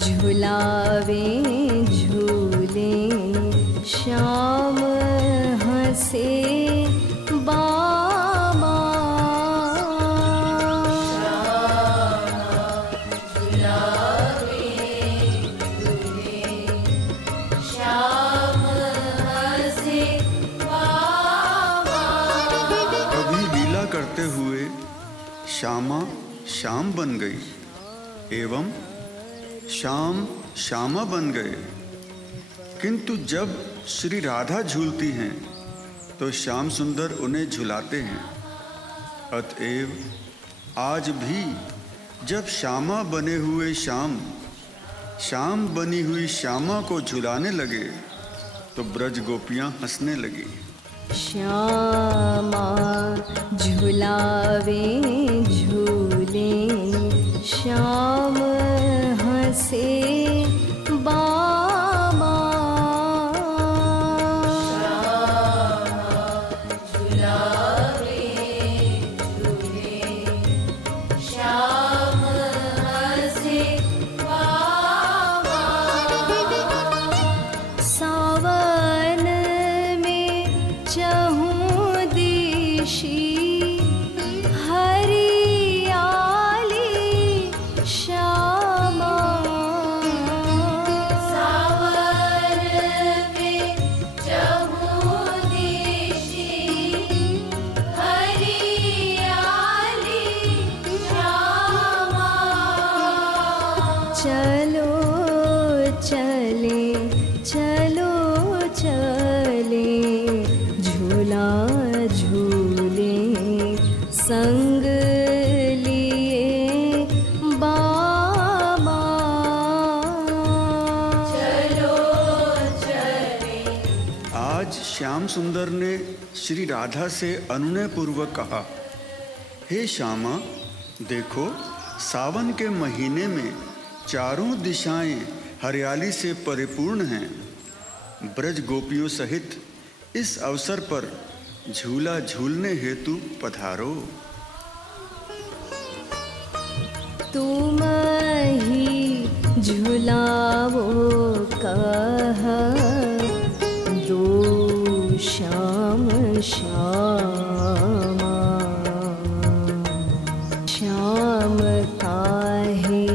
झुलावे झूले श्याम हंसे बाबा। झुलावे झूले श्याम हंसे बाबा। कभी लीला करते हुए श्यामा श्याम बन गई एवं श्याम श्यामा बन गए, किंतु जब श्री राधा झूलती हैं तो श्याम सुंदर उन्हें झुलाते हैं। अतएव आज भी जब श्यामा बने हुए श्याम श्याम बनी हुई श्यामा को झुलाने लगे तो ब्रज गोपियां हंसने लगी। श्यामा झुलावे झूले श्याम हंसे बाबा। झुलावे झूले श्याम हंसे बाबा। सावन में चहु दिशि हरियाली श्यामा। सावन में चहु दिशि हरियाली श्यामा। चलो चले चलो चले झूला झूले संग लिए बाबा। चलो चले। आज श्याम सुंदर ने श्री राधा से अनुनय पूर्वक कहा, हे श्यामा, देखो सावन के महीने में चारों दिशाएं हरियाली से परिपूर्ण हैं। ब्रज गोपियों सहित इस अवसर पर झूला झूलने हेतु पधारो। तुम ही झुलावो कह दो श्याम श्यामा। श्याम काहे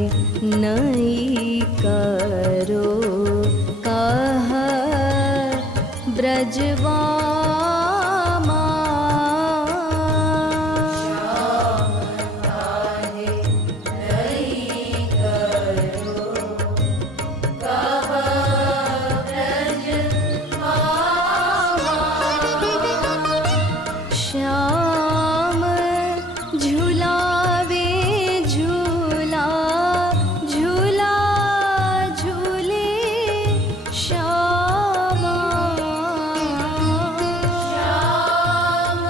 नहीं करो कह ब्रजवामा। श्याम झुलावे झूला झूला झूले श्यामा। श्याम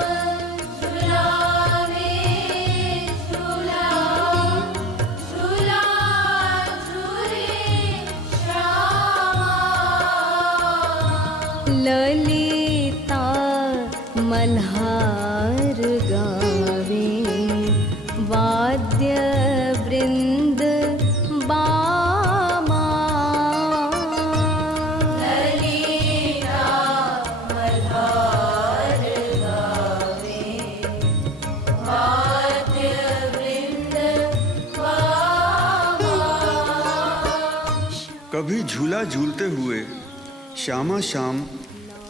झुलावे झूला झूला झूले श्यामा। ललिता मल्हार गावे वाद्य वृंद बामा। ललिता मल्हार गावे वाद्य वृंद बाबा। कभी झूला झूलते हुए श्यामा श्याम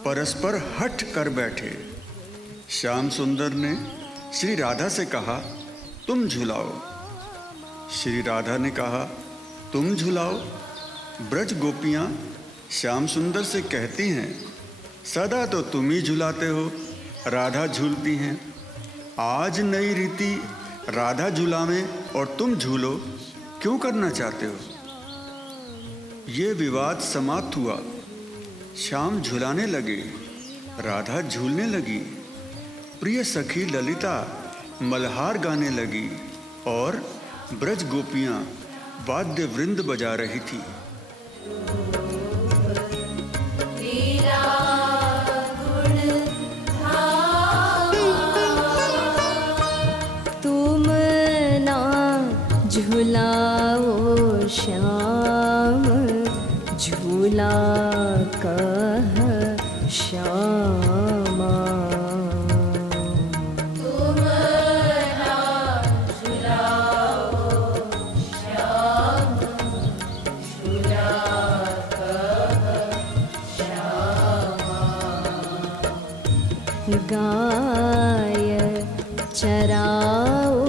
परस्पर हठ कर बैठे। श्याम सुंदर ने श्री राधा से कहा, तुम झुलाओ। श्री राधा ने कहा, तुम झुलाओ। ब्रज गोपियां श्याम सुंदर से कहती हैं, सदा तो तुम ही झुलाते हो, राधा झूलती हैं। आज नई रीति राधा झुलावे और तुम झूलो, क्यों करना चाहते हो? ये विवाद समाप्त हुआ। श्याम झुलाने लगे, राधा झूलने लगी। प्रिय सखी ललिता मल्हार गाने लगी और ब्रज गोपियां वाद्य वृंद बजा रही थी। तुम ना झुलाओ श्याम, झूला कह श्यामा। गाय चराओ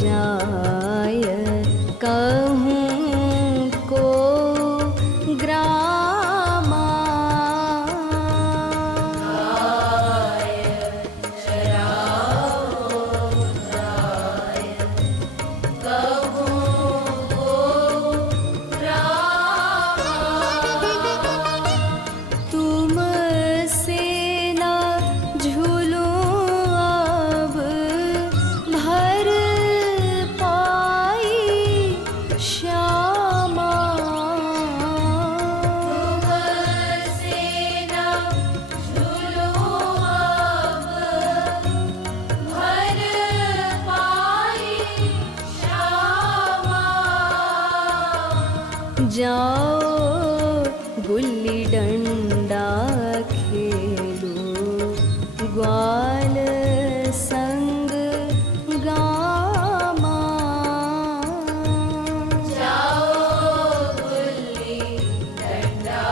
जाय, कहूँ को ग्रामा। गाय चराओ जाय, कहूँ को ग्रामा। तुम से ना झूलूं अब, भर पाई श्यामा। तुमसे ना झूलूं अब, भर पाई श्यामा। जाओ गुल्ली डंडा खेलो, ग्वाल संग गामा। जाओ गुल्ली डंडा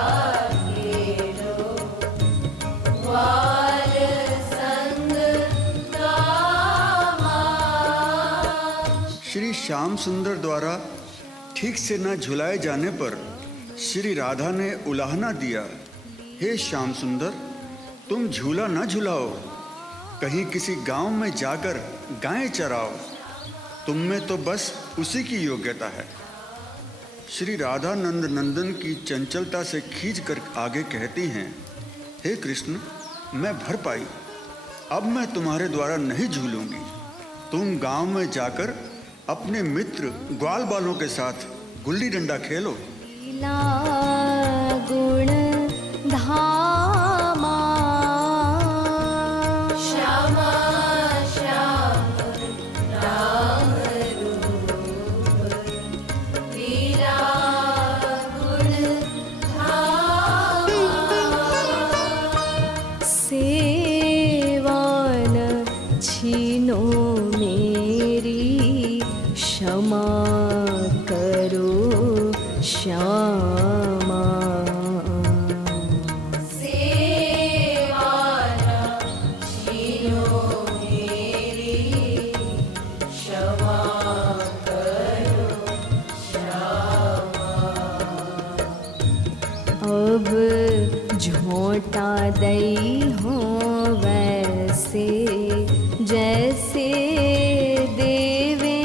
खेलो, ग्वाल संग गामा। श्री श्याम सुंदर द्वारा ठीक से न झुलाए जाने पर श्री राधा ने उलाहना दिया, हे श्याम सुंदर, तुम झूला न झुलाओ, कहीं किसी गांव में जाकर गायें चराओ, तुम में तो बस उसी की योग्यता है। श्री राधा नंद नंदन की चंचलता से खींच कर आगे कहती हैं, हे कृष्ण, मैं भर पाई, अब मैं तुम्हारे द्वारा नहीं झूलूंगी। तुम गांव में जाकर अपने मित्र ग्वाल बालों के साथ गुल्ली डंडा खेलो। लीला गुण धामा। श्यामा श्याम राम रूप, लीला गुण धामा। सेवा न छीनो मेरी, क्षमा करो श्यामा। सेवा न छीनो मेरी, क्षमा करो श्यामा। अब झोंटा दई हो वैसे, जैसे देवे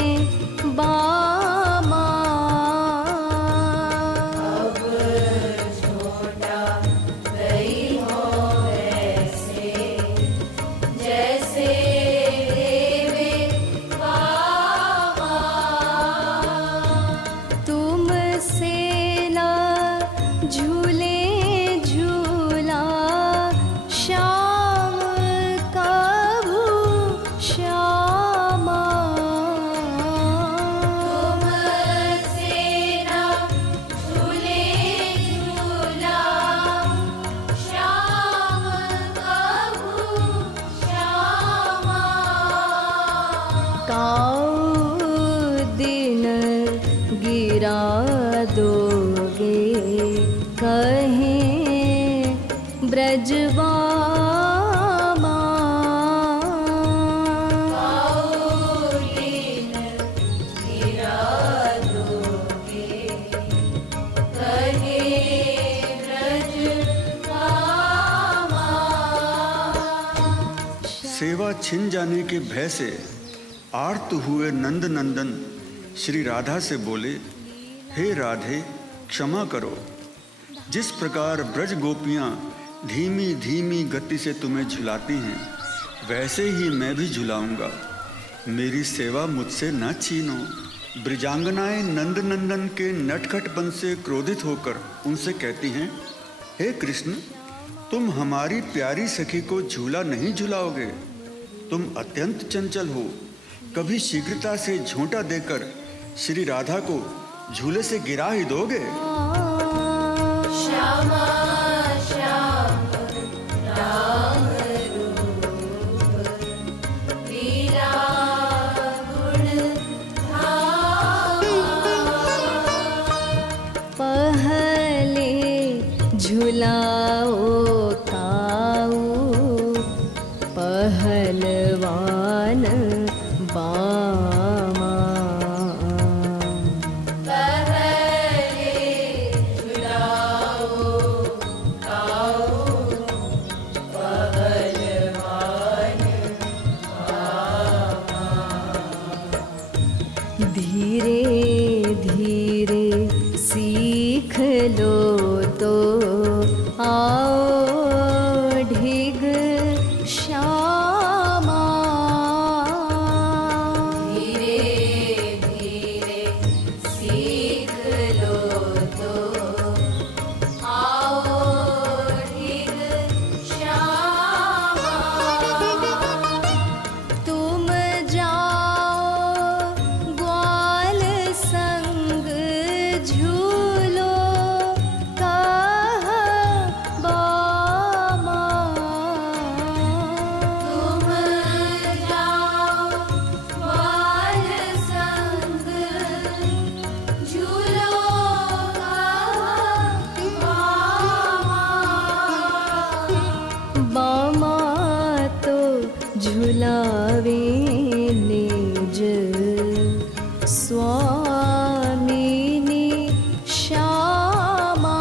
बामा। अब छोटा गई हो वैसे, जैसे देवे बाबा। तुम से ना झूले झूला, श्याम कभू श्यामा। तुमसे ना झूले झूला, श्याम कभू श्यामा। काऊ दिन गिरा दोगे, कहें ब्रजवामा। दिन गिरा दोगे, कहे ब्रजवामा। सेवा छिन जाने के भय से आर्त हुए नंद नंदन श्री राधा से बोले, हे राधे, क्षमा करो। जिस प्रकार ब्रज गोपियाँ धीमी धीमी गति से तुम्हें झुलाती हैं, वैसे ही मैं भी झुलाऊंगा। मेरी सेवा मुझसे न छीनो। ब्रजांगनाएं नंद नंदन के नटखटपन से क्रोधित होकर उनसे कहती हैं, हे कृष्ण, तुम हमारी प्यारी सखी को झूला नहीं झुलाओगे। तुम अत्यंत चंचल हो। कभी शीघ्रता से झोंटा देकर श्री राधा को झूले से गिरा ही दोगे। श्यामा श्याम राम रूप, वीरा गुण धामा। पहले झुलाओ काऊ, पहलवान बामा। पहले झुलाओ काऊ, पहलवान धीरे धीरे सीख लो तो आओ ढिग श्यामा। धीरे धीरे सीख लो तो आओ ढिग श्यामा। तुम जाओ ग्वाल संग झूलो कहा बामा। तुम जाओ ग्वाल संग झूलो बामा तो झुलावे निज स्वामिनी श्यामा।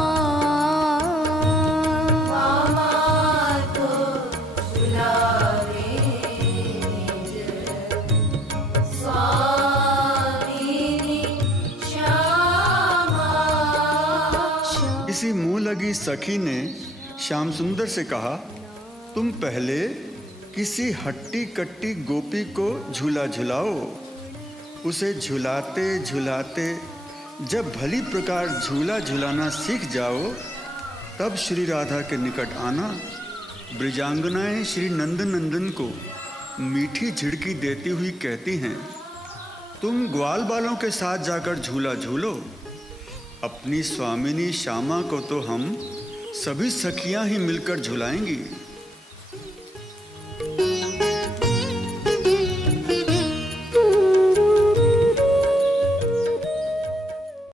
मामा तो झुलावे निज स्वामिनी श्यामा। इसी मुंह लगी सखी ने श्याम सुंदर से कहा, तुम पहले किसी हट्टी कट्टी गोपी को झूला झुलाओ। उसे झुलाते झुलाते जब भली प्रकार झूला झुलाना सीख जाओ, तब श्री राधा के निकट आना। ब्रजांगनाएं श्री नंद नंदन को मीठी झिड़की देती हुई कहती हैं, तुम ग्वाल बालों के साथ जाकर झूला झूलो। अपनी स्वामिनी श्यामा को तो हम सभी सखियां ही मिलकर झुलाएंगी।